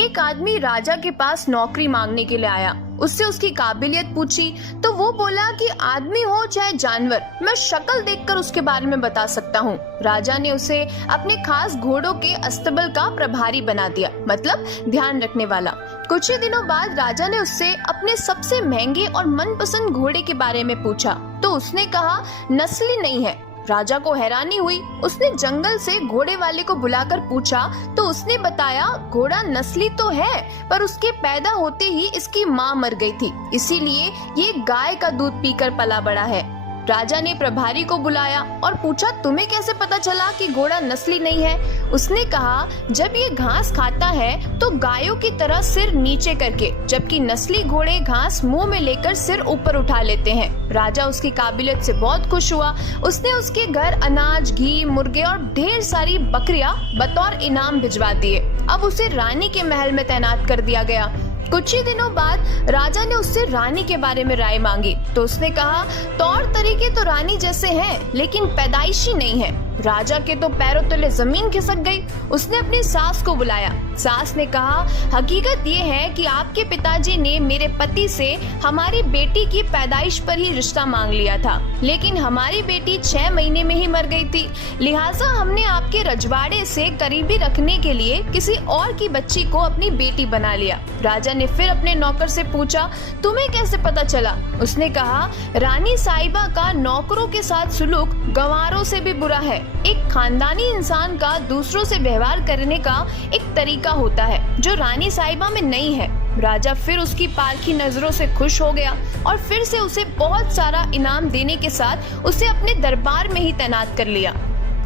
एक आदमी राजा के पास नौकरी मांगने के लिए आया। उससे उसकी काबिलियत पूछी तो वो बोला कि आदमी हो चाहे जानवर, मैं शक्ल देखकर उसके बारे में बता सकता हूँ। राजा ने उसे अपने खास घोड़ों के अस्तबल का प्रभारी बना दिया, मतलब ध्यान रखने वाला। कुछ ही दिनों बाद राजा ने उससे अपने सबसे महंगे और मनपसंद घोड़े के बारे में पूछा तो उसने कहा नस्ली नहीं है। राजा को हैरानी हुई। उसने जंगल से घोड़े वाले को बुलाकर पूछा तो उसने बताया घोड़ा नस्ली तो है, पर उसके पैदा होते ही इसकी माँ मर गई थी, इसीलिए ये गाय का दूध पीकर पला बड़ा है। राजा ने प्रभारी को बुलाया और पूछा तुम्हें कैसे पता चला कि घोड़ा नस्ली नहीं है? उसने कहा जब ये घास खाता है तो गायों की तरह सिर नीचे करके, जबकि नस्ली घोड़े घास मुंह में लेकर सिर ऊपर उठा लेते हैं। राजा उसकी काबिलियत से बहुत खुश हुआ। उसने उसके घर अनाज, घी, मुर्गे और ढेर सारी बकरियां बतौर इनाम भिजवा दिए। अब उसे रानी के महल में तैनात कर दिया गया। कुछ ही दिनों बाद राजा ने उससे रानी के बारे में राय मांगी तो उसने कहा तौर तरीके तो रानी जैसे हैं, लेकिन पैदाइशी नहीं है। राजा के तो पैरों तले जमीन खिसक गई। उसने अपनी सास को बुलाया। सास ने कहा हकीकत ये है कि आपके पिताजी ने मेरे पति से हमारी बेटी की पैदाइश पर ही रिश्ता मांग लिया था, लेकिन हमारी बेटी 6 महीने में ही मर गई थी, लिहाजा हमने आपके रजवाड़े से करीबी रखने के लिए किसी और की बच्ची को अपनी बेटी बना लिया। राजा ने फिर अपने नौकर से पूछा तुम्हें कैसे पता चला? उसने कहा रानी साहिबा का नौकरों के साथ सुलूक गंवारों से भी बुरा है। एक खानदानी इंसान का दूसरों से व्यवहार करने का एक तरीका होता है जो रानी साहिबा में नहीं है। राजा फिर उसकी पारखी नजरों से खुश हो गया और फिर से उसे बहुत सारा इनाम देने के साथ उसे अपने दरबार में ही तैनात कर लिया।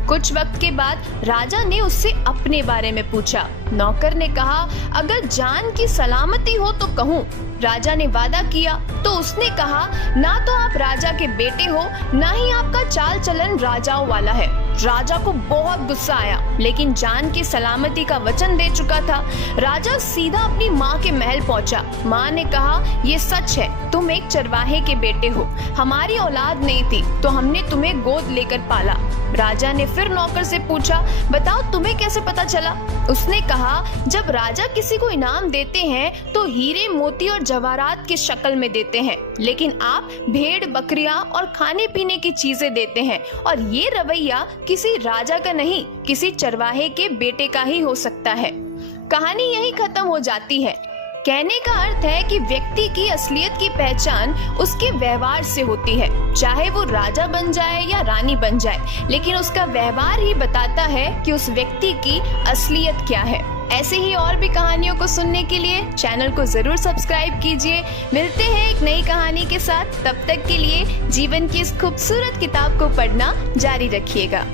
कुछ वक्त के बाद राजा ने उससे अपने बारे में पूछा। नौकर ने कहा अगर जान की सलामती हो तो कहूँ। राजा ने वादा किया तो उसने कहा ना तो आप राजा के बेटे हो, ना ही आपका चाल चलन राजाओं वाला है। राजा को बहुत गुस्सा आया, लेकिन जान की सलामती का वचन दे चुका था। राजा सीधा अपनी माँ के महल पहुँचा। माँ ने कहा ये सच है, तुम एक चरवाहे के बेटे हो, हमारी औलाद नहीं थी तो हमने तुम्हें गोद लेकर पाला। राजा ने फिर नौकर से पूछा बताओ तुम्हें कैसे पता चला? उसने कहा जब राजा किसी को इनाम देते हैं तो हीरे, मोती और जवाहरात की शक्ल में देते हैं, लेकिन आप भेड़, बकरियां और खाने पीने की चीजें देते हैं, और ये रवैया किसी राजा का नहीं, किसी चरवाहे के बेटे का ही हो सकता है। कहानी यही खत्म हो जाती है। कहने का अर्थ है कि व्यक्ति की असलियत की पहचान उसके व्यवहार से होती है, चाहे वो राजा बन जाए या रानी बन जाए, लेकिन उसका व्यवहार ही बताता है कि उस व्यक्ति की असलियत क्या है। ऐसे ही और भी कहानियों को सुनने के लिए चैनल को जरूर सब्सक्राइब कीजिए। मिलते हैं एक नई कहानी के साथ, तब तक के लिए जीवन की इस खूबसूरत किताब को पढ़ना जारी रखिएगा।